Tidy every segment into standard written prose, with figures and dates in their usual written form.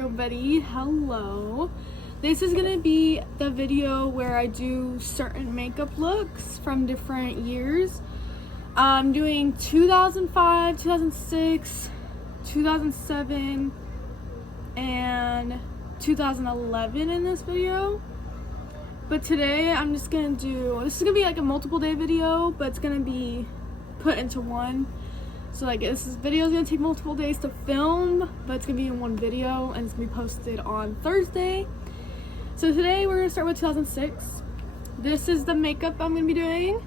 everybody, hello. This is gonna be the video where I do certain makeup looks from different years. I'm doing 2005, 2006, 2007, and 2011 in this video. But today I'm just gonna do, this is gonna be like a multiple day video, but it's gonna be put into one. So like this video is gonna take multiple days to film, but it's gonna be in one video and it's gonna be posted on Thursday. So today we're gonna start with 2006. This is the makeup I'm gonna be doing.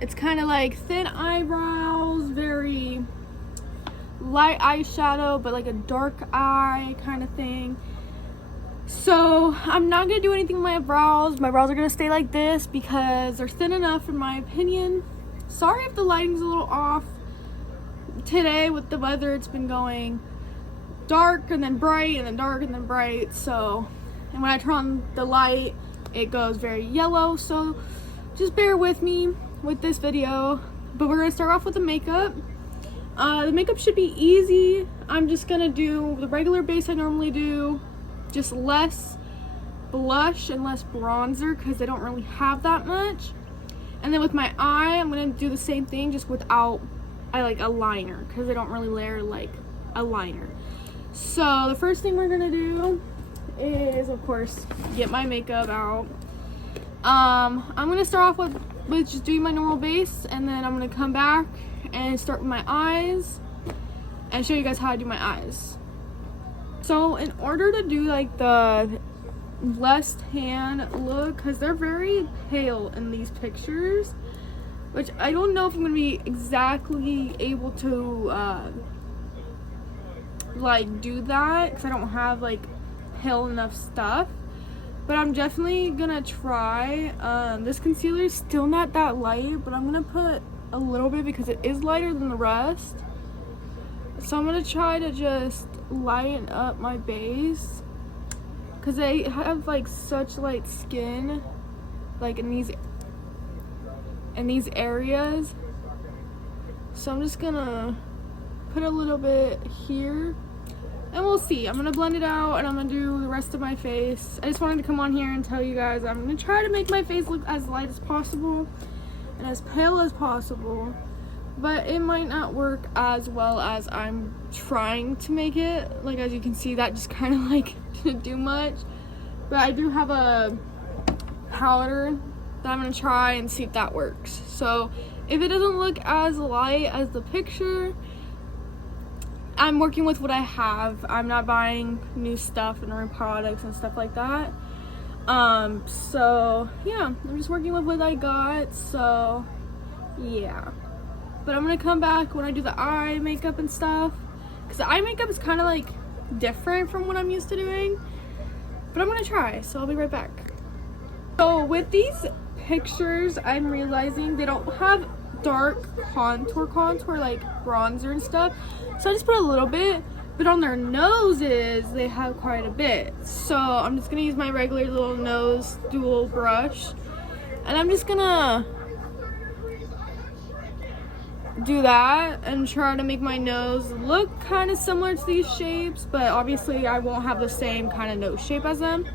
It's kind of like thin eyebrows, very light eyeshadow, but like a dark eye kind of thing. So I'm not gonna do anything with my brows. My brows are gonna stay like this because they're thin enough in my opinion. Sorry if the lighting's a little off. Today with the weather, it's been going dark and then bright and then dark and then bright. So, and when I turn on the light, it goes very yellow. So just bear with me with this video. But we're gonna start off with the makeup. The makeup should be easy. I'm just gonna do the regular base I normally do, just less blush and less bronzer because I don't really have that much. And then with my eye, I'm gonna do the same thing, just without a liner, because I don't really layer like a liner. So the first thing we're gonna do is, of course, get my makeup out. I'm gonna start off with just doing my normal base, and then I'm gonna come back and start with my eyes and show you guys how I do my eyes. So in order to do like the less tan look, because they're very pale in these pictures, which I don't know if I'm gonna be exactly able to like do that because I don't have like pale enough stuff, but I'm definitely gonna try. This concealer is still not that light, but I'm gonna put a little bit because it is lighter than the rest. So I'm gonna try to just lighten up my base because I have like such light skin, like in these areas. So I'm just gonna put a little bit here and we'll see. I'm gonna blend it out and I'm gonna do the rest of my face. I just wanted to come on here and tell you guys I'm gonna try to make my face look as light as possible and as pale as possible, but it might not work as well as I'm trying to make it. Like as you can see, that just kind of like didn't do much, but I do have a powder that I'm gonna try and see if that works. So if it doesn't look as light as the picture, I'm working with what I have. I'm not buying new stuff and new products and stuff like that. So yeah, I'm just working with what I got. So yeah, but I'm gonna come back when I do the eye makeup and stuff, because the eye makeup is kind of like different from what I'm used to doing, but I'm gonna try, so I'll be right back. So with these pictures, I'm realizing they don't have dark contour like bronzer and stuff, so I just put a little bit, but on their noses they have quite a bit. So I'm just gonna use my regular little nose dual brush and I'm just gonna do that and try to make my nose look kind of similar to these shapes, but obviously I won't have the same kind of nose shape as them.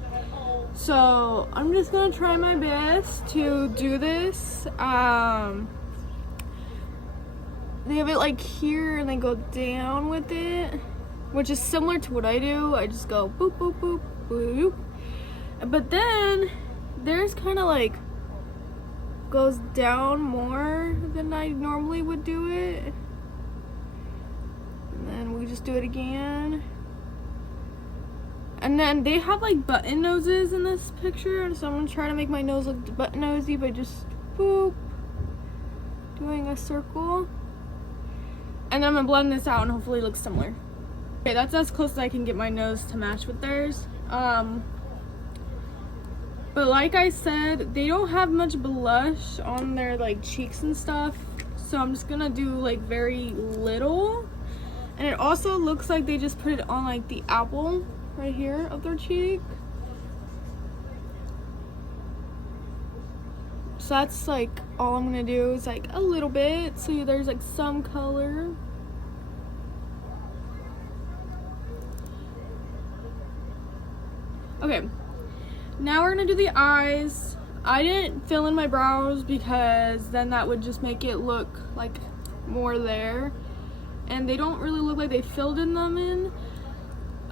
So I'm just gonna try my best to do this. They have it like here and they go down with it, which is similar to what I do. I just go boop, boop, boop, boop. But then theirs kind of like goes down more than I normally would do it. And then we just do it again. And then they have like button noses in this picture, so I'm gonna try to make my nose look button nosy by just boop, doing a circle. And then I'm gonna blend this out and hopefully it looks similar. Okay, that's as close as I can get my nose to match with theirs. But like I said, they don't have much blush on their like cheeks and stuff, so I'm just gonna do like very little. And it also looks like they just put it on like the apple right here of their cheek. So that's like all I'm gonna do is like a little bit, so there's like some color. Okay, now we're gonna do the eyes. I didn't fill in my brows because then that would just make it look like more there, and they don't really look like they filled in them in.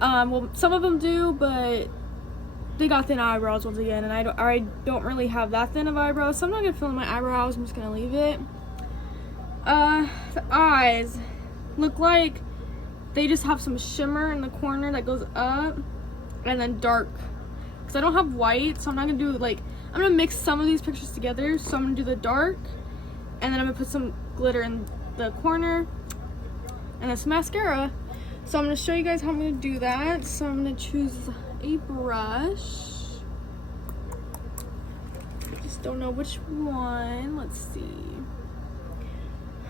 Well, some of them do, but they got thin eyebrows once again, and I don't really have that thin of eyebrows, so I'm not gonna fill in my eyebrows. I'm just gonna leave it. The eyes look like they just have some shimmer in the corner that goes up, and then dark. Because I don't have white, so I'm not gonna do like, I'm gonna mix some of these pictures together. So I'm gonna do the dark, and then I'm gonna put some glitter in the corner, and then some mascara. So I'm gonna show you guys how I'm gonna do that. So I'm gonna choose a brush. Just don't know which one. Let's see.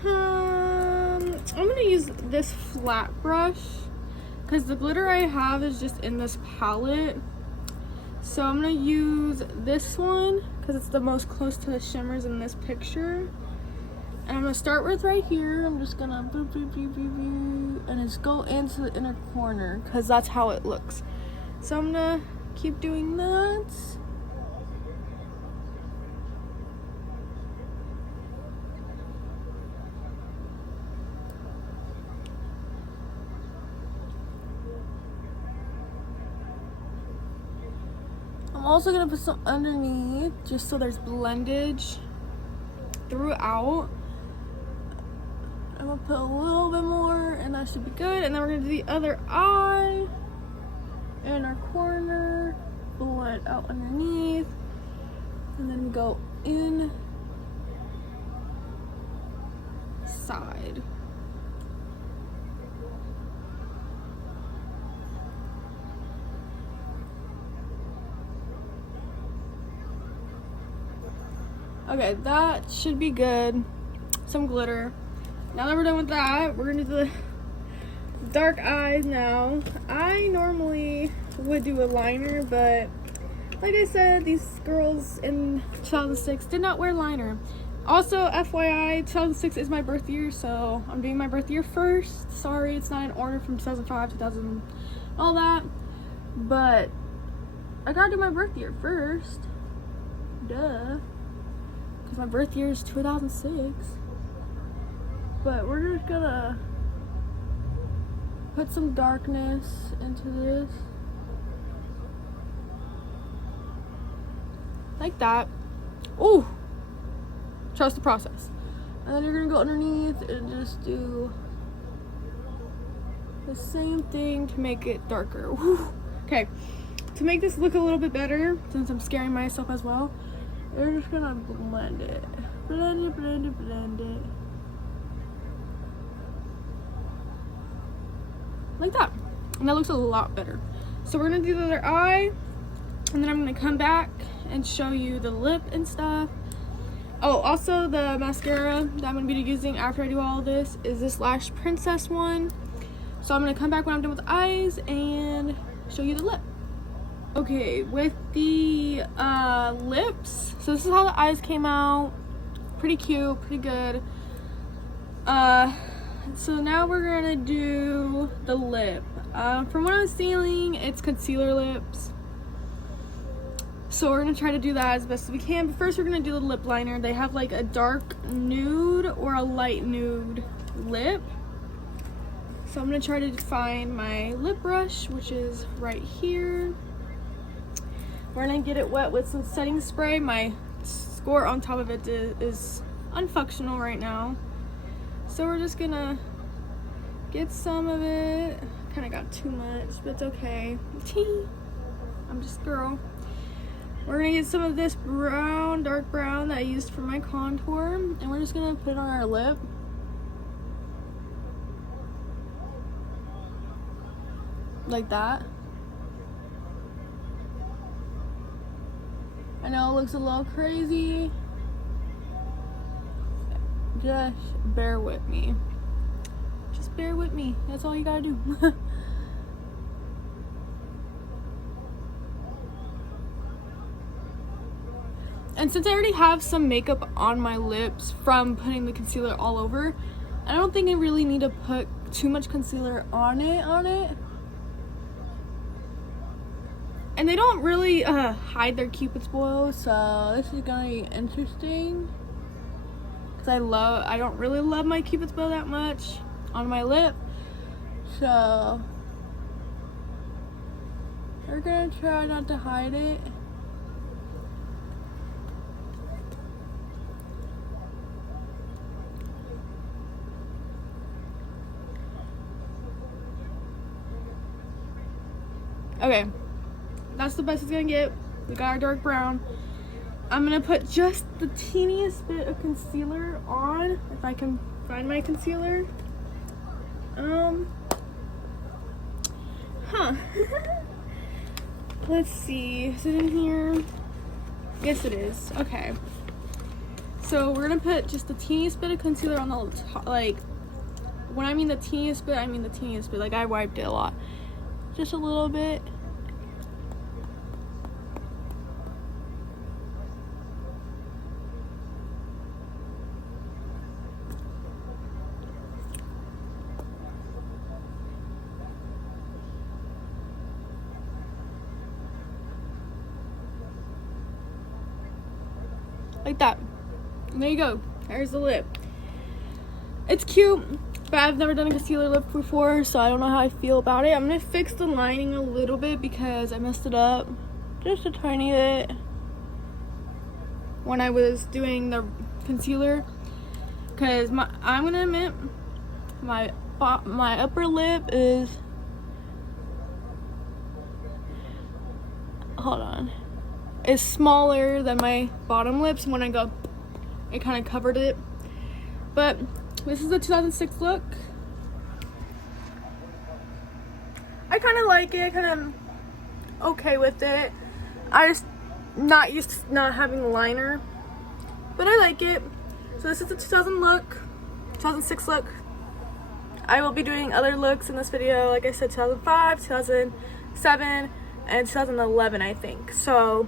I'm gonna use this flat brush because the glitter I have is just in this palette. So I'm gonna use this one because it's the most close to the shimmers in this picture. And I'm gonna start with right here. I'm just gonna boop, boop, boop, boop, boop, and just go into the inner corner because that's how it looks. So I'm gonna keep doing that. I'm also gonna put some underneath just so there's blendage throughout. I'm gonna put a little bit more and that should be good. And then we're gonna do the other eye in our corner, blend out underneath, and then go in side. Okay, that should be good. Some glitter. Now that we're done with that, we're gonna do the dark eyes now. I normally would do a liner, but like I said, these girls in 2006 did not wear liner. Also, FYI, 2006 is my birth year, so I'm doing my birth year first. Sorry, it's not in order from 2005, 2000, all that. But I gotta do my birth year first. Duh. Because my birth year is 2006. But we're just gonna put some darkness into this. Like that. Ooh! Trust the process. And then you're gonna go underneath and just do the same thing to make it darker. Whew. Okay. To make this look a little bit better, since I'm scaring myself as well, we're just gonna blend it. Blend it, blend it, blend it. Like that. And that looks a lot better. So we're gonna do the other eye, and then I'm gonna come back and show you the lip and stuff. Oh, also the mascara that I'm gonna be using after I do all this is this Lash Princess one. So I'm gonna come back when I'm done with the eyes and show you the lip. Okay, with the lips, so this is how the eyes came out. Pretty cute, pretty good. So now we're gonna do the lip. From what I'm seeing, it's concealer lips. So we're gonna try to do that as best as we can. But first we're gonna do the lip liner. They have like a dark nude or a light nude lip. So I'm gonna try to find my lip brush, which is right here. We're gonna get it wet with some setting spray. My score on top of it is unfunctional right now. So we're just gonna get some of it. Kind of got too much, but it's okay. I'm just a girl. We're gonna get some of this brown, dark brown that I used for my contour, and we're just gonna put it on our lip. Like that. I know it looks a little crazy. Just bear with me. Just bear with me. That's all you gotta do. And since I already have some makeup on my lips from putting the concealer all over, I don't think I really need to put too much concealer on it. And they don't really hide their Cupid's bow, so this is gonna be interesting. Cause I don't really love my Cupid's bow that much on my lip, so we're gonna try not to hide it. Okay, that's the best it's gonna get. We got our dark brown. I'm gonna put just the teeniest bit of concealer on, if I can find my concealer. Let's see, is it in here? Yes, it is. Okay. So we're gonna put just the teeniest bit of concealer on the top, like, when I mean the teeniest bit, I mean the teeniest bit. Like, I wiped it a lot. Just a little bit. Like that. And there you go. There's the lip. It's cute, but I've never done a concealer lip before, so I don't know how I feel about it. I'm gonna fix the lining a little bit because I messed it up just a tiny bit when I was doing the concealer. Because I'm gonna admit, my upper lip is, hold on, is smaller than my bottom lips. When I go, it kind of covered it. But this is the 2006 look. I kind of like it, kind of okay with it. I just not used to not having a liner, but I like it. So this is the 2006 look. I will be doing other looks in this video, like I said, 2005, 2007, and 2011, I think. So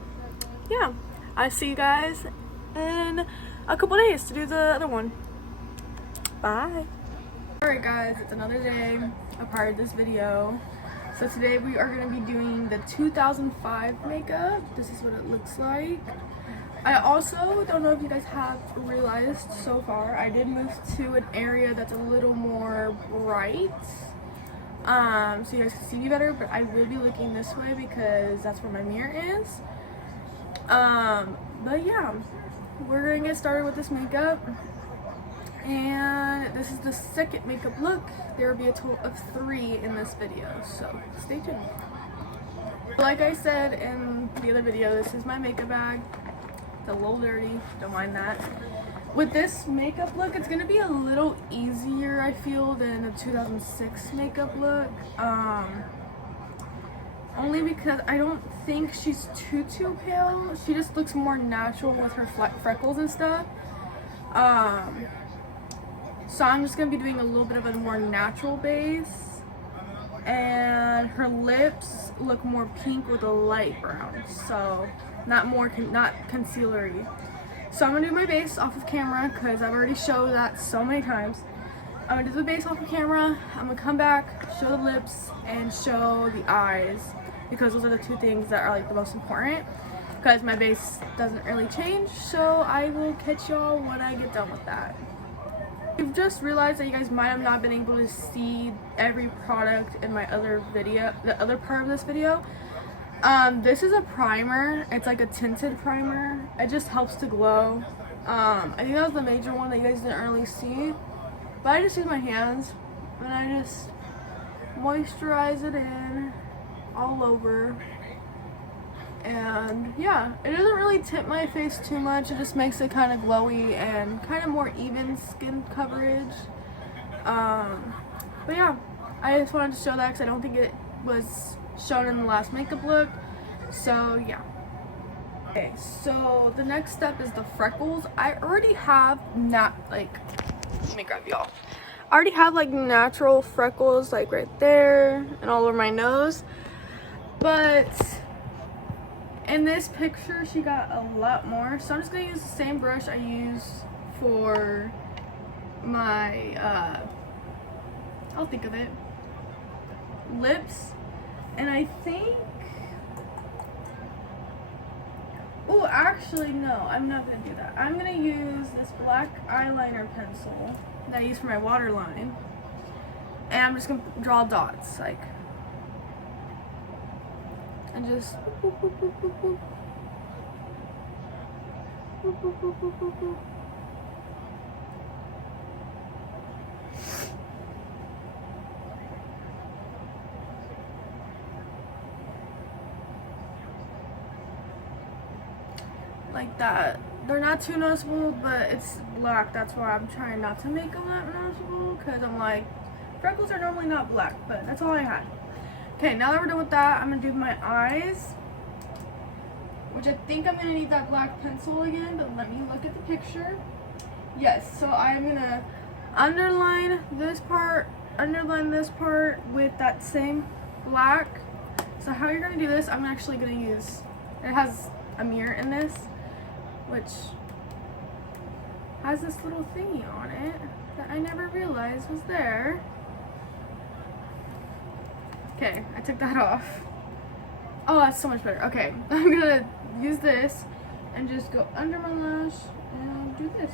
yeah, I see you guys in a couple days to do the other one. Bye. Alright guys, it's another day, a part of this video. So today we are going to be doing the 2005 makeup. This is what it looks like. I also don't know if you guys have realized so far, I did move to an area that's a little more bright. So you guys can see me better, but I will be looking this way because that's where my mirror is. But yeah, we're gonna get started with this makeup. And this is the second makeup look. There will be a total of 3 in this video, so stay tuned. Like I said in the other video, this is my makeup bag. It's a little dirty, don't mind that. With this makeup look, it's gonna be a little easier, I feel, than the 2006 makeup look. Only because I don't think she's too pale. She just looks more natural with her freckles and stuff. So I'm just gonna be doing a little bit of a more natural base, and her lips look more pink with a light brown, so not concealery. So I'm gonna do my base off of camera because I've already showed that so many times. I'm gonna do the base off of camera. I'm gonna come back, show the lips, and show the eyes, because those are the 2 things that are like the most important, because my base doesn't really change. So I will catch y'all when I get done with that. I've just realized that you guys might have not been able to see every product in my other video, the other part of this video. This is a primer. It's like a tinted primer. It just helps to glow. I think that was the major one that you guys didn't really see, but I just use my hands and I just moisturize it in all over. And yeah, it doesn't really tint my face too much. It just makes it kind of glowy and kind of more even skin coverage. But yeah, I just wanted to show that because I don't think it was shown in the last makeup look. So yeah. Okay, so the next step is the freckles. I already have let me grab y'all. I already have like natural freckles like right there and all over my nose. But in this picture, she got a lot more. So I'm just gonna use the same brush I use for my, I'll think of it, lips. And I think actually, no, I'm not gonna do that. I'm gonna use this black eyeliner pencil that I use for my waterline. And I'm just gonna draw dots, like, and just boop, boop, boop, boop, boop. Boop, boop, boop, boop, boop, boop. Like that. They're not too noticeable, but it's black. That's why I'm trying not to make them that noticeable, because I'm like, freckles are normally not black, but that's all I had. Okay, now that we're done with that, I'm gonna do my eyes, which I think I'm gonna need that black pencil again, but let me look at the picture. Yes, so I'm gonna underline this part with that same black. So how you're gonna do this, I'm actually gonna use, it has a mirror in this, which has this little thingy on it that I never realized was there. Okay, I took that off. Oh, that's so much better. Okay, I'm gonna use this and just go under my lash and do this.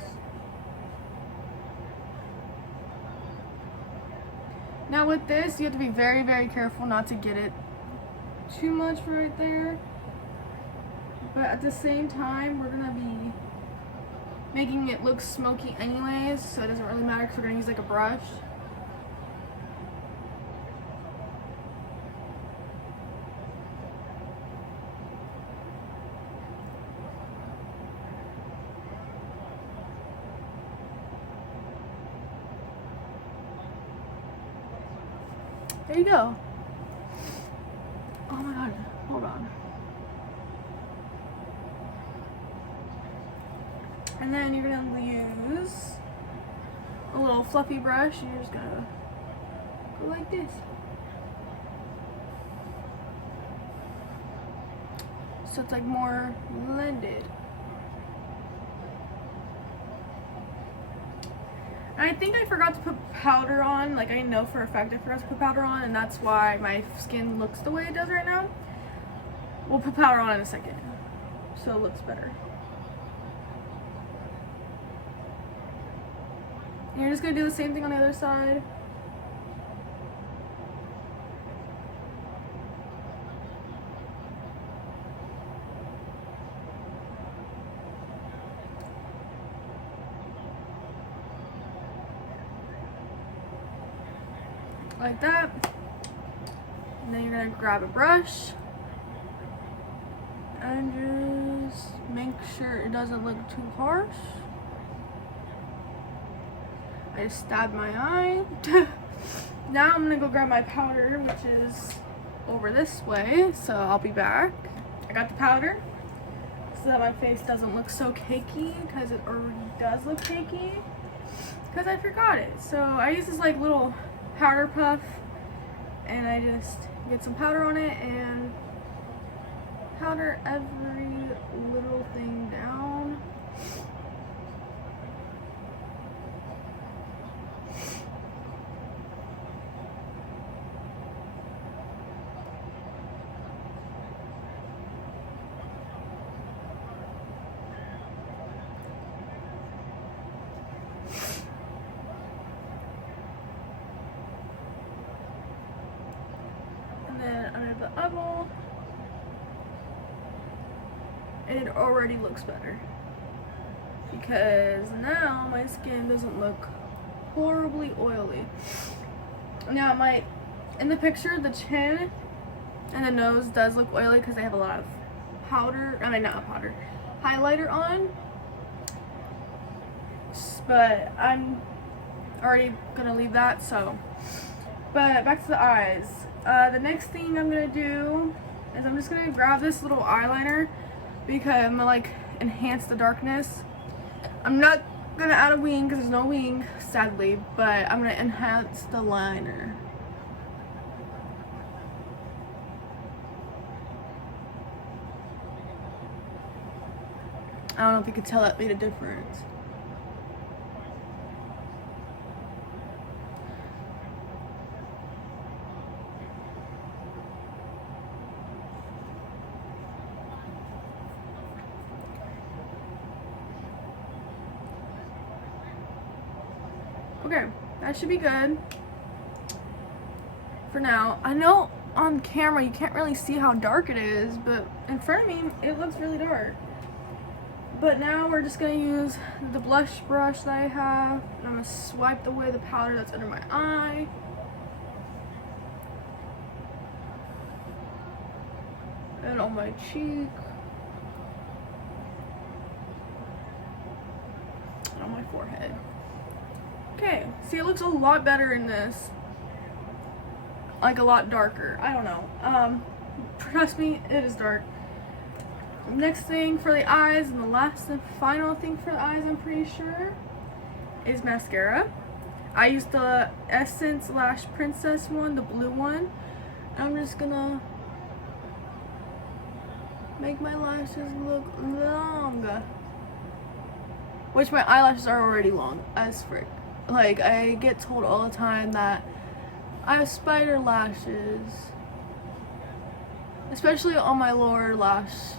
Now with this, you have to be very, very careful not to get it too much right there. But at the same time, we're gonna be making it look smoky anyways, so it doesn't really matter because we're gonna use like a brush. There you go. Oh my god, hold on. And then you're gonna use a little fluffy brush. You're just gonna go like this. So it's like more blended. And I think I forgot to put powder on. Like, I know for a fact I forgot to put powder on, and that's why my skin looks the way it does right now. We'll put powder on in a second, so it looks better. And you're just gonna do the same thing on the other side. Like that. And then you're gonna grab a brush and just make sure it doesn't look too harsh. I just stabbed my eye. Now I'm gonna go grab my powder, which is over this way, so I'll be back. I got the powder so that my face doesn't look so cakey, because it already does look cakey, because I forgot it. So I use this like little powder puff, and I just get some powder on it and powder every little thing down. And then under the eyeball, and it already looks better because now my skin doesn't look horribly oily. Now in the picture, the chin and the nose does look oily because they have a lot of powder, I mean not powder, highlighter on, but I'm already gonna leave that. So, but back to the eyes. The next thing I'm gonna do is I'm just gonna grab this little eyeliner because I'm gonna like enhance the darkness. I'm not gonna add a wing because there's no wing, sadly, but I'm gonna enhance the liner. I don't know if you could tell that made a difference. Okay, that should be good for now. I know on camera you can't really see how dark it is, but in front of me it looks really dark. But now we're just gonna use the blush brush that I have, and I'm gonna swipe away the powder that's under my eye. And on my cheek. And on my forehead. Okay, see, it looks a lot better in this. Like a lot darker. I don't know. Trust me, it is dark. Next thing for the eyes, and the last and final thing for the eyes, I'm pretty sure, is mascara. I used the Essence Lash Princess one, the blue one. I'm just gonna make my lashes look long. Which my eyelashes are already long as frick. Like, I get told all the time that I have spider lashes. Especially on my lower lashes,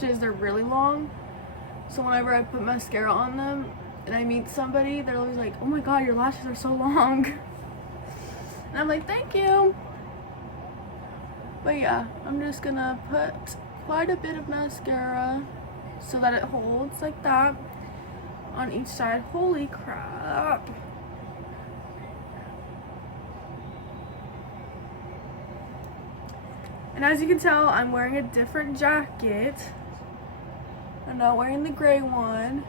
they're really long. So whenever I put mascara on them and I meet somebody, they're always like, oh my god, your lashes are so long. And I'm like, thank you. But yeah, I'm just gonna put quite a bit of mascara so that it holds like that on each side. Holy crap. And as you can tell, I'm wearing a different jacket. I'm not wearing the gray one.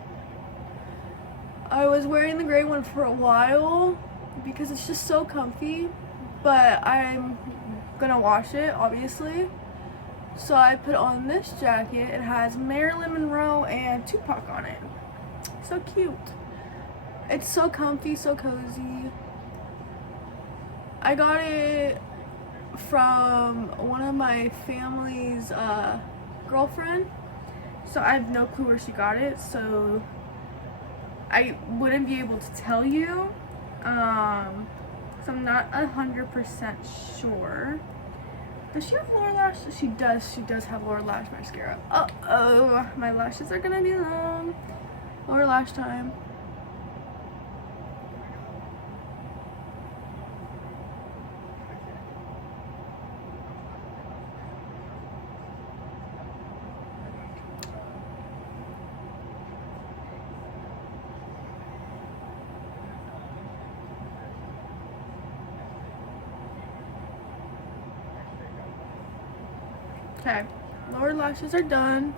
I was wearing the gray one for a while because it's just so comfy, but I'm gonna wash it, obviously. So I put on this jacket. It has Marilyn Monroe and Tupac on it. So cute. It's so comfy, so cozy. I got it from one of my family's girlfriend, so I have no clue where she got it, so I wouldn't be able to tell you, so I'm not 100% sure. Does she have lower lash? She does have lower lash mascara. Uh-oh, my lashes are gonna be long. Lower lash time. Okay, lower lashes are done.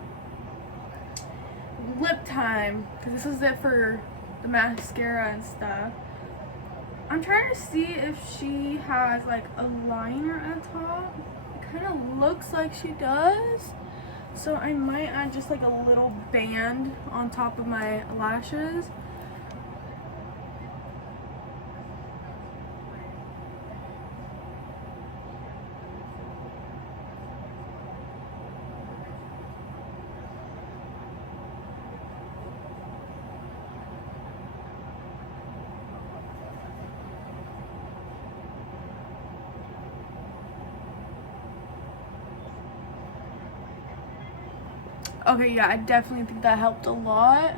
Lip time, because this is it for the mascara and stuff. I'm trying to see if she has like a liner at top. It kind of looks like she does. So I might add just like a little band on top of my lashes. Okay, yeah, I definitely think that helped a lot.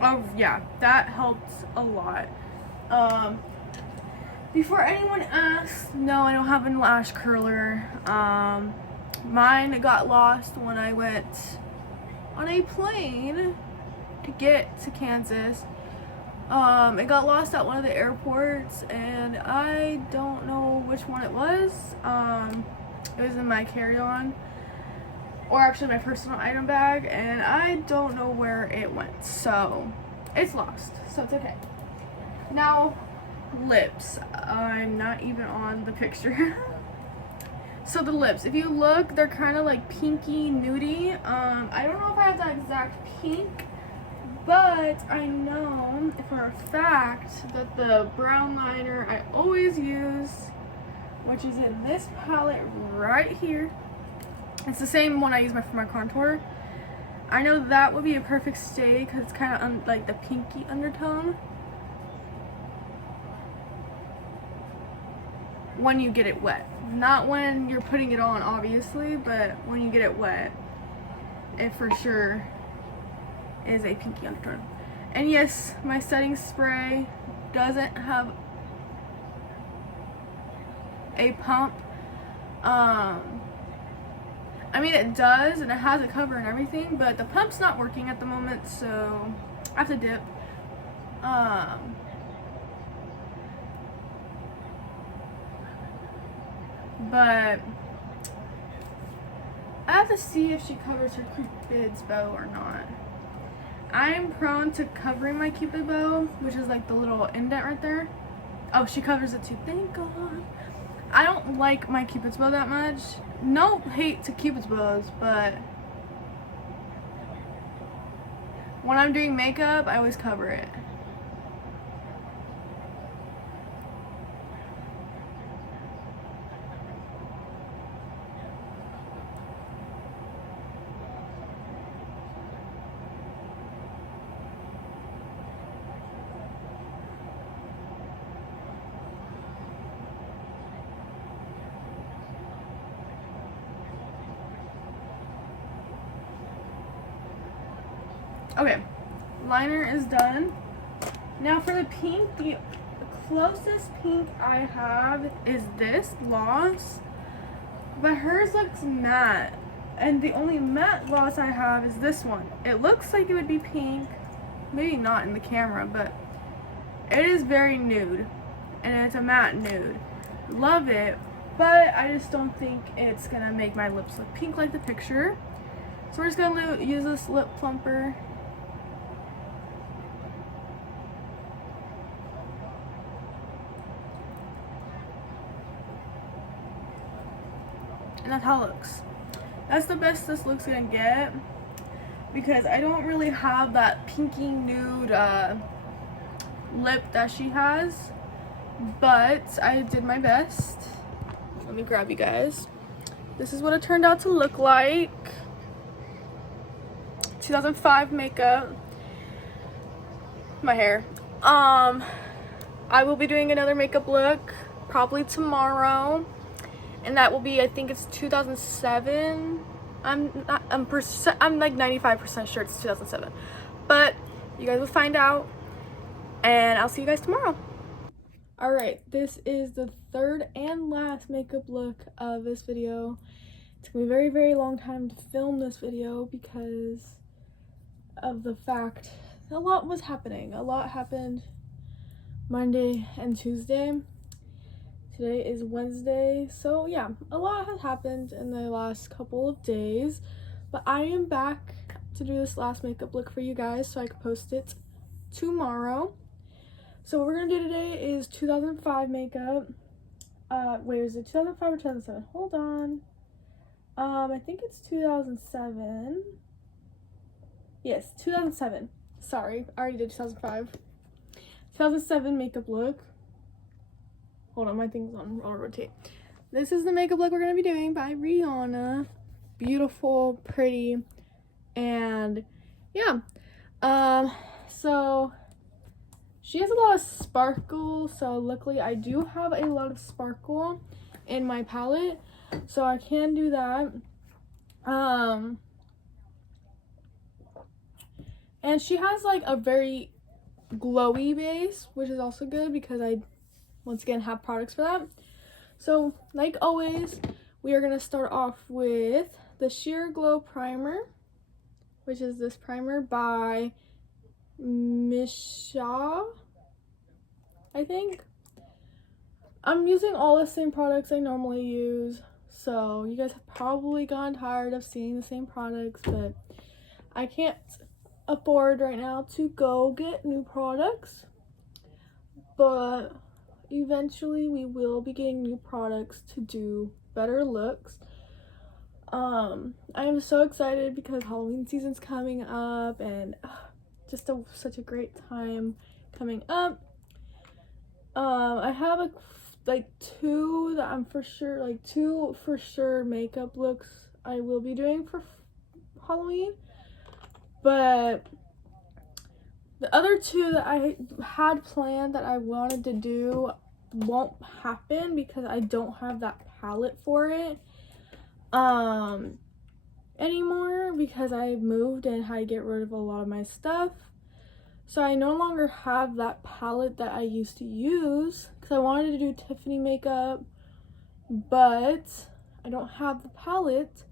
Oh yeah, that helped a lot. Before anyone asks, no, I don't have a lash curler. Mine got lost when I went on a plane to get to Kansas. It got lost at one of the airports, and I don't know which one it was. It was in my carry-on, or actually my personal item bag, and I don't know where it went, so it's lost, so it's okay. Now, lips. I'm not even on the picture. So the lips, if you look, they're kind of like pinky nudie. I don't know if I have that exact pink, but I know for a fact that the brown liner I always use, which is in this palette right here, It's the same one I use for my contour. I know that would be a perfect stay because it's kind of like the pinky undertone. When you get it wet. Not when you're putting it on, obviously, but when you get it wet, it for sure is a pinky undertone. And yes, my setting spray doesn't have a pump. I mean, it does, and it has a cover and everything, but the pump's not working at the moment, so I have to dip. But I have to see if she covers her Cupid's bow or not. I'm prone to covering my Cupid bow, which is like the little indent right there. Oh, she covers it too. Thank God. I don't like my Cupid's bow that much. No hate to Cupid's bows, but when I'm doing makeup, I always cover it. Okay, liner is done. Now for the pink, the closest pink I have is this gloss, but hers looks matte, and the only matte gloss I have is this one. It looks like it would be pink, maybe not in the camera, but it is very nude, and it's a matte nude. Love it, but I just don't think it's gonna make my lips look pink like the picture. So we're just gonna use this lip plumper. And that's how it looks. That's the best this looks gonna get, because I don't really have that pinky nude lip that she has, but I did my best. Let me grab you guys. This is what it turned out to look like. 2005 makeup. My hair. I will be doing another makeup look probably tomorrow, and that will be, I think it's 2007. I'm like 95% sure it's 2007, but you guys will find out, and I'll see you guys tomorrow. All right, this is the third and last makeup look of this video. It's gonna be a very, very long time to film this video because of the fact a lot was happening. A lot happened Monday and Tuesday. Today is Wednesday, so yeah, a lot has happened in the last couple of days, but I am back to do this last makeup look for you guys so I can post it tomorrow. So what we're gonna do today is 2005 makeup. Wait, is it 2005 or 2007? Hold on. I think it's 2007. Yes, 2007. Sorry, I already did 2005. 2007 makeup look. Hold on, my thing's on auto rotate. This is the makeup look we're gonna be doing by Rihanna. Beautiful, pretty, and yeah. So she has a lot of sparkle, so luckily I do have a lot of sparkle in my palette, so I can do that. And she has like a very glowy base, which is also good because I once again have products for that. So like always, we are going to start off with the Sheer Glow primer, which is this primer by Missha, I think. I'm using all the same products I normally use, so you guys have probably gotten tired of seeing the same products, but I can't afford right now to go get new products, but eventually we will be getting new products to do better looks. I am so excited because Halloween season's coming up, and just such a great time coming up. I have like two for sure makeup looks I will be doing for Halloween. But the other two that I had planned that I wanted to do won't happen because I don't have that palette for it anymore, because I moved and had to get rid of a lot of my stuff. So I no longer have that palette that I used to use, because I wanted to do Tiffany makeup, but I don't have the palette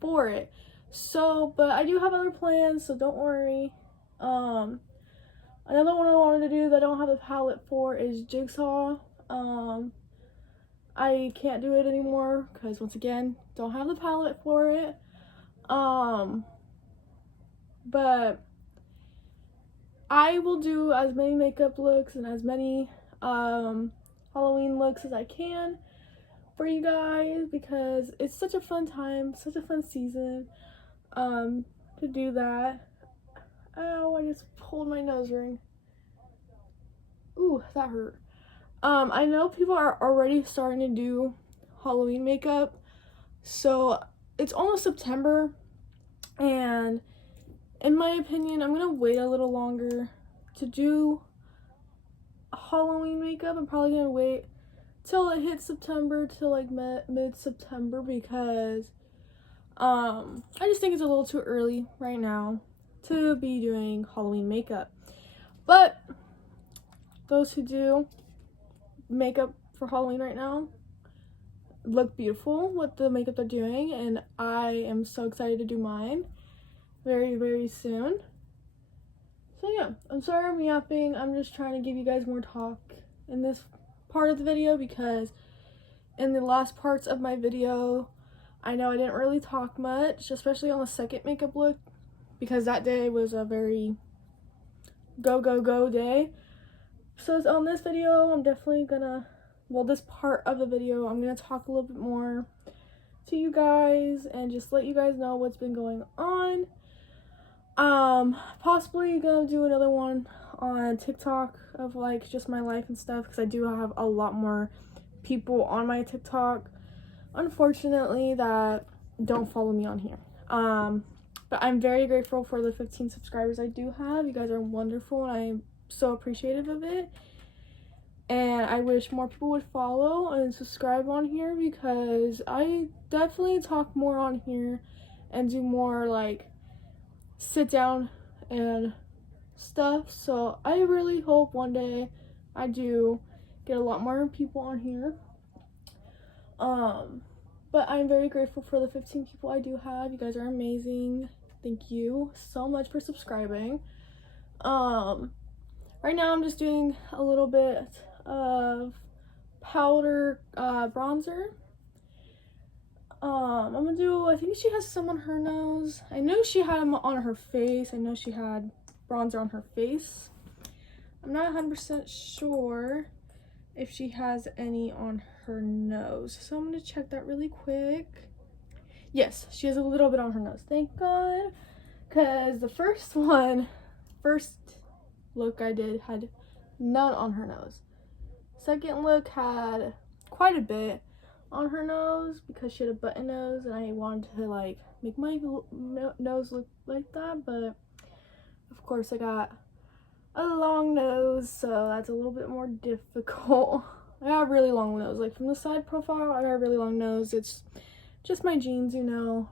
for it. So, but I do have other plans, so don't worry. Another one I wanted to do that I don't have the palette for is Jigsaw. I can't do it anymore because, once again, don't have the palette for it. But I will do as many makeup looks and as many Halloween looks as I can for you guys, because it's such a fun time, such a fun season to do that. Oh, I just pulled my nose ring. Ooh, that hurt. I know people are already starting to do Halloween makeup, so it's almost September, and in my opinion, I'm gonna wait a little longer to do Halloween makeup. I'm probably gonna wait till it hits September, till like mid-September, because I just think it's a little too early right now to be doing Halloween makeup. But those who do makeup for Halloween right now look beautiful with the makeup they're doing, and I am so excited to do mine very, very soon. So yeah, I'm sorry I'm yapping. I'm just trying to give you guys more talk in this part of the video, because in the last parts of my video, I know I didn't really talk much, especially on the second makeup look, because that day was a very go day. So on this video, I'm definitely gonna, well, this part of the video, I'm gonna talk a little bit more to you guys and just let you guys know what's been going on. Possibly gonna do another one on TikTok of like just my life and stuff, because I do have a lot more people on my TikTok, unfortunately, that don't follow me on here. But I'm very grateful for the 15 subscribers I do have. You guys are wonderful, and I'm so appreciative of it. And I wish more people would follow and subscribe on here, because I definitely talk more on here and do more like sit down and stuff. So I really hope one day I do get a lot more people on here. But I'm very grateful for the 15 people I do have. You guys are amazing. Thank you so much for subscribing. Right now I'm just doing a little bit of powder bronzer. I'm gonna do, I think she has some on her nose. I know she had them on her face. I know she had bronzer on her face. I'm not 100% sure if she has any on her nose, so I'm gonna check that really quick. Yes, she has a little bit on her nose, thank God, because the first look I did had none on her nose. Second look had quite a bit on her nose, because she had a button nose, and I wanted to like make my nose look like that, but of course I got a long nose, so that's a little bit more difficult. I got a really long nose, like from the side profile I got a really long nose. It's just my genes, you know.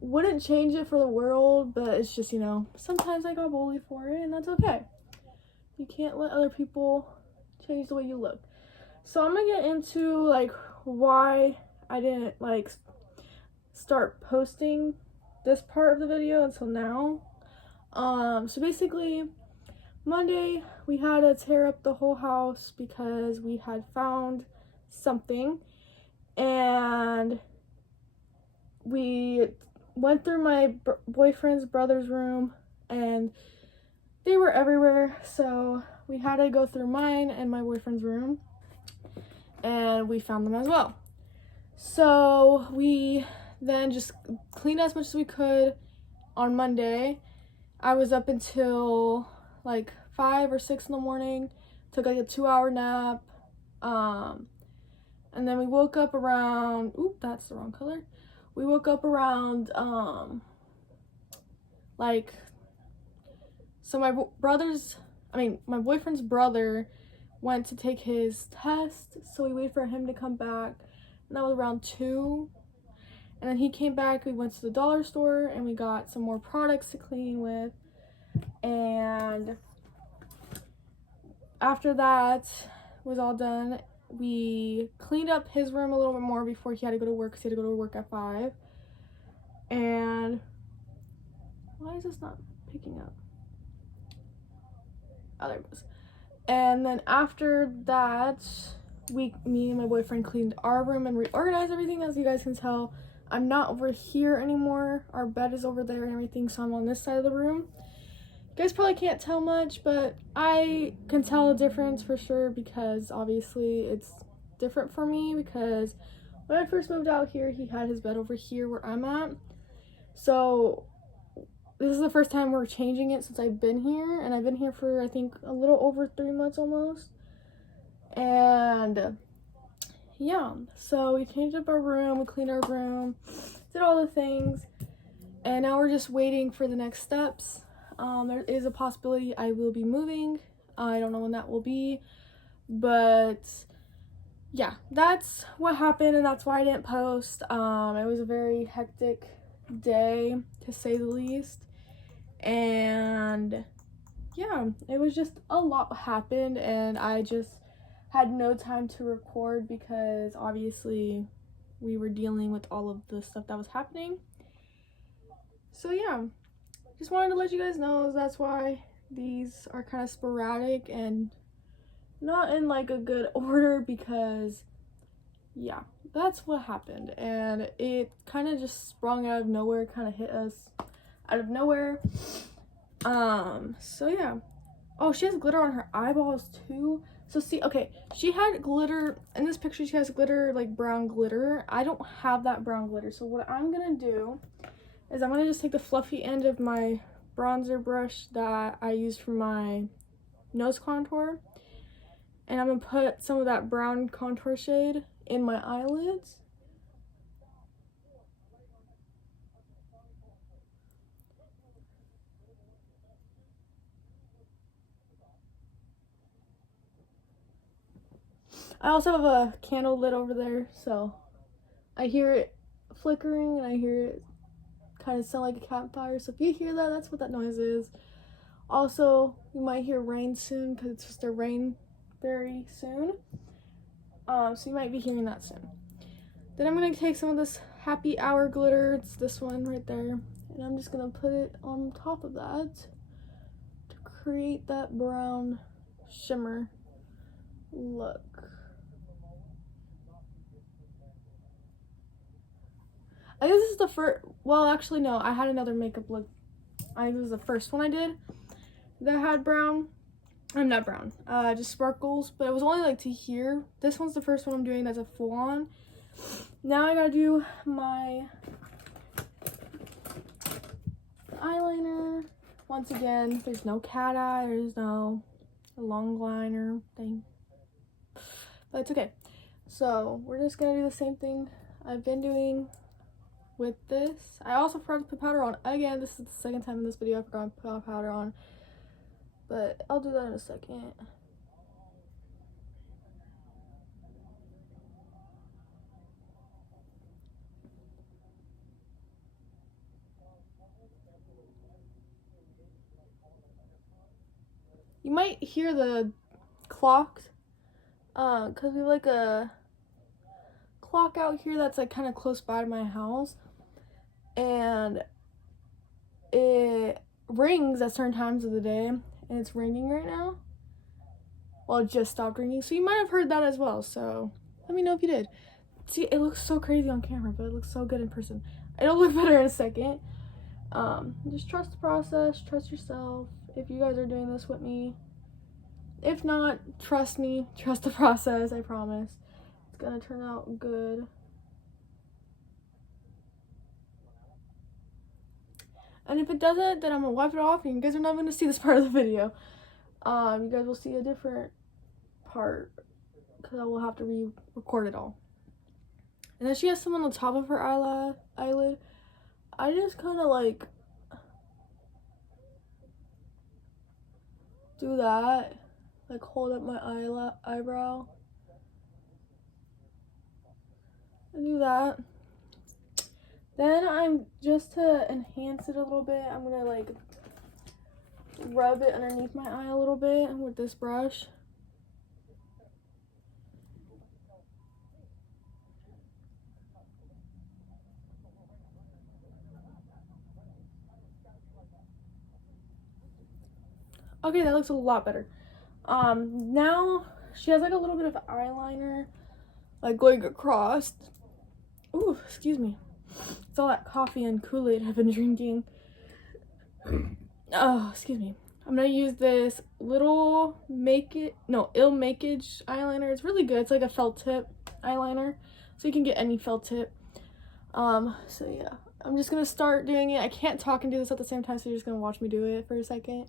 Wouldn't change it for the world, but it's just, you know, sometimes I got bullied for it, and that's okay. You can't let other people change the way you look. So I'm gonna get into like why I didn't like start posting this part of the video until now. So basically Monday we had to tear up the whole house because we had found something, and we went through my boyfriend's brother's room and they were everywhere, so we had to go through mine and my boyfriend's room, and we found them as well. So we then just cleaned as much as we could on Monday. I was up until like 5 or 6 in the morning, took like a 2-hour nap, and then we woke up around, oop, that's the wrong color. we woke up around like, so my boyfriend's brother went to take his test, so we waited for him to come back, and that was around 2. And then he came back, we went to the dollar store and we got some more products to clean with. And after that was all done, we cleaned up his room a little bit more before he had to go to work, because he had to go to work at 5. And why is this not picking up? Oh, there it goes. And then after that, me and my boyfriend cleaned our room and reorganized everything. As you guys can tell, I'm not over here anymore. Our bed is over there and everything, so I'm on this side of the room. You guys probably can't tell much, but I can tell a difference for sure, because obviously it's different for me, because when I first moved out here, he had his bed over here where I'm at. So this is the first time we're changing it since I've been here, and I've been here for, I think, a little over 3 months almost. And yeah, so we changed up our room, we cleaned our room, did all the things, and now we're just waiting for the next steps. There is a possibility I will be moving. I don't know when that will be, but yeah, that's what happened, and that's why I didn't post. It was a very hectic day, to say the least, and yeah, it was just a lot happened, and I just had no time to record, because obviously we were dealing with all of the stuff that was happening. So yeah, just wanted to let you guys know that's why these are kind of sporadic and not in like a good order, because yeah, that's what happened, and it kind of just sprung out of nowhere, kind of hit us out of nowhere. So yeah. Oh, she has glitter on her eyeballs too. So see, okay, she had glitter in this picture. She has glitter, like brown glitter. I don't have that brown glitter, so what I'm gonna do is I'm gonna just take the fluffy end of my bronzer brush that I used for my nose contour, and I'm gonna put some of that brown contour shade in my eyelids. I also have a candle lit over there, so I hear it flickering and I hear it kind of sound like a campfire. So if you hear that, that's what that noise is. Also, you might hear rain soon, because it's supposed to rain very soon. So you might be hearing that soon. Then I'm gonna take some of this happy hour glitter. It's this one right there, and I'm just gonna put it on top of that to create that brown shimmer look. I think this is the first, well, actually no, I had another makeup look. I think this was the first one I did that had brown. I'm not brown, just sparkles, but it was only like to here. This one's the first one I'm doing that's a full on. Now I gotta do my eyeliner. Once again, there's no cat eye, there's no long liner thing, but it's okay. So we're just gonna do the same thing I've been doing with this. I also forgot to put powder on again. This is the second time in this video I forgot to put powder on, but I'll do that in a second. You might hear the clock, because we have like a clock out here that's like kind of close by to my house, and it rings at certain times of the day, and it's ringing right now. Well, it just stopped ringing, so you might have heard that as well, so let me know if you did. See, it looks so crazy on camera, but it looks so good in person. It'll look better in a second. Just trust the process, trust yourself if you guys are doing this with me. If not, trust me, trust the process, I promise. It's gonna turn out good. And if it doesn't, then I'm gonna wipe it off and you guys are not gonna see this part of the video. You guys will see a different part, because I will have to re-record it all. And then she has some on the top of her eyelid. I just kind of like do that, like hold up my eyebrow and do that. Then I'm just to enhance it a little bit, I'm gonna like rub it underneath my eye a little bit with this brush. Okay, that looks a lot better. Now she has like a little bit of eyeliner like going across. Ooh, excuse me. It's all that coffee and Kool-Aid I've been drinking. Oh, excuse me. I'm gonna use this little Il Makeage eyeliner. It's really good. It's like a felt tip eyeliner, so you can get any felt tip. So yeah, I'm just gonna start doing it. I can't talk and do this at the same time, so you're just gonna watch me do it for a second.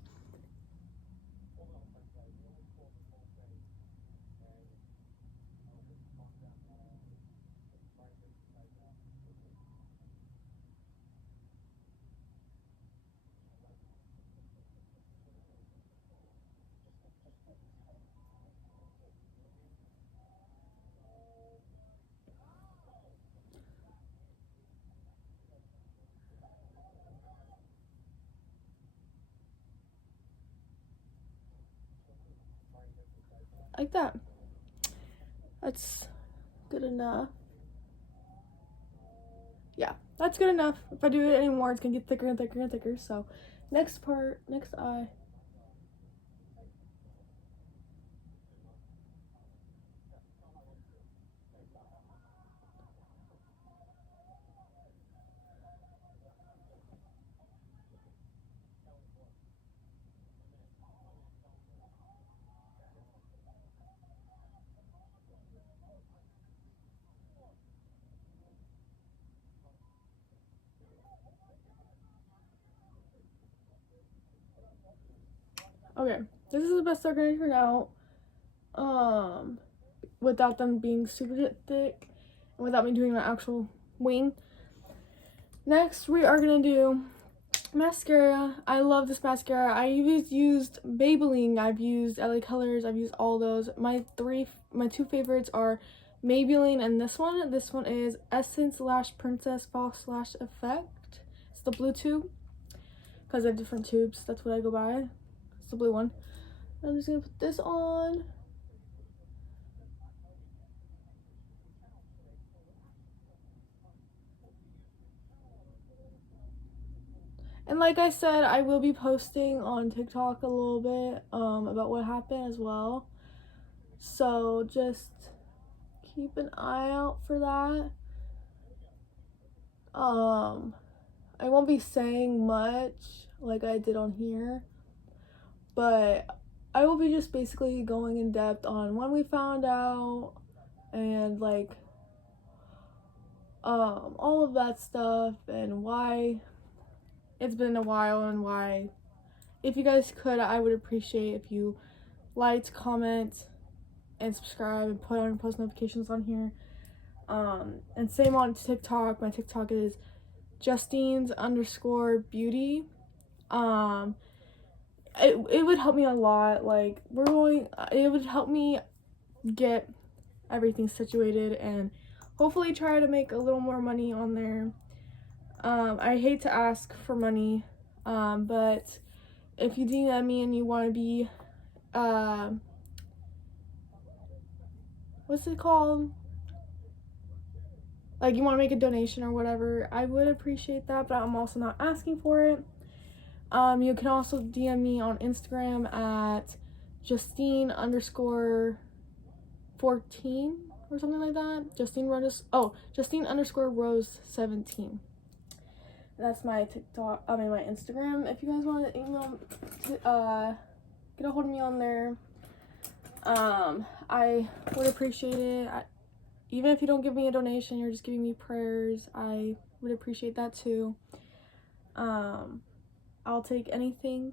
Like that. That's good enough. Yeah, that's good enough. If I do it anymore, it's gonna get thicker and thicker and thicker. So next eye. Okay, this is the best they're gonna turn out. Without them being super thick, and without me doing my actual wing. Next, we are gonna do mascara. I love this mascara. I've used Maybelline, I've used LA Colors, I've used all those. My two favorites are Maybelline and this one. This one is Essence Lash Princess False Lash Effect. It's the blue tube, because I have different tubes. That's what I go by. It's the blue one. I'm just gonna put this on. And like I said, I will be posting on TikTok a little bit about what happened as well. So just keep an eye out for that. I won't be saying much like I did on here, but I will be just basically going in depth on when we found out and like all of that stuff and why it's been a while and why. If you guys could, I would appreciate if you liked, comment, and subscribe and put on post notifications on here. And same on TikTok. My TikTok is Justines_beauty. It would help me a lot. Like it would help me get everything situated and hopefully try to make a little more money on there. I hate to ask for money, but if you DM me and you want to be, what's it called? Like you want to make a donation or whatever, I would appreciate that, but I'm also not asking for it. You can also DM me on Instagram at Justine_14 or something like that. Justine_Rose17. That's my TikTok, my Instagram. If you guys want to email, get a hold of me on there. I would appreciate it. Even if you don't give me a donation, you're just giving me prayers, I would appreciate that too. I'll take anything.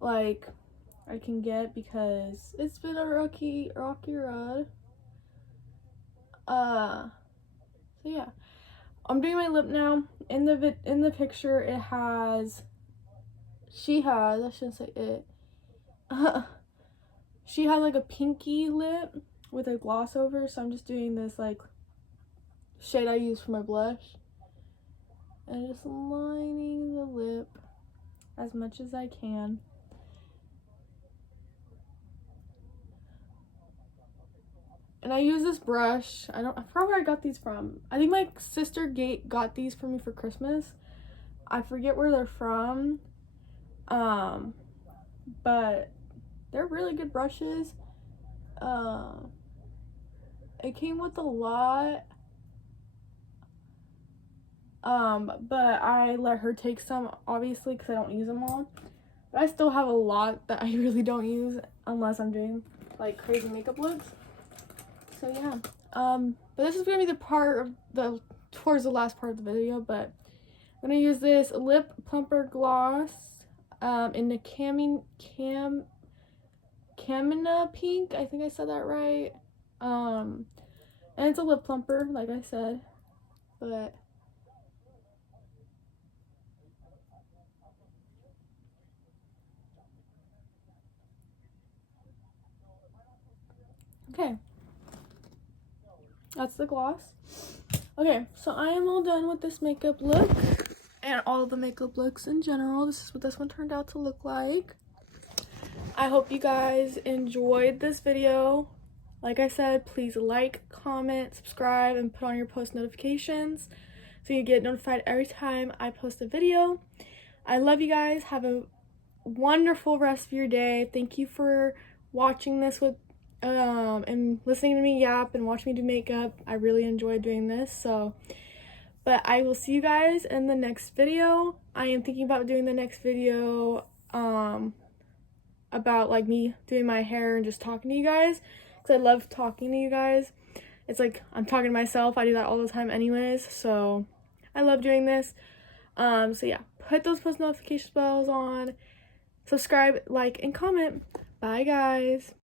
Like I can get because it's been a rocky road. So yeah, I'm doing my lip now. In the picture, it has. She has. I shouldn't say it. She had like a pinky lip with a gloss over. So I'm just doing this like shade I use for my blush, and just lining the lip as much as I can. And I use this brush. I forgot where I got these from. I think my sister got these for me for Christmas. I forget where they're from. But they're really good brushes. It came with a lot. But I let her take some, obviously, because I don't use them all. But I still have a lot that I really don't use unless I'm doing like crazy makeup looks. So yeah, but this is gonna be the part of towards the last part of the video. But I'm gonna use this lip plumper gloss in the Camina pink. I think I said that right. And it's a lip plumper, like I said. But okay, that's the gloss. Okay, so I am all done with this makeup look and all the makeup looks in general. This is what this one turned out to look like. I hope you guys enjoyed this video. Like I said, please like, comment, subscribe, and put on your post notifications so you get notified every time I post a video. I love you guys. Have a wonderful rest of your day. Thank you for watching this with and listening to me yap and watching me do makeup. I really enjoy doing this. So, but I will see you guys in the next video. I am thinking about doing the next video about like me doing my hair and just talking to you guys, because I love talking to you guys. It's like I'm talking to myself. I do that all the time anyways, so I love doing this. So yeah, put those post notification bells on, subscribe, like, and comment. Bye guys.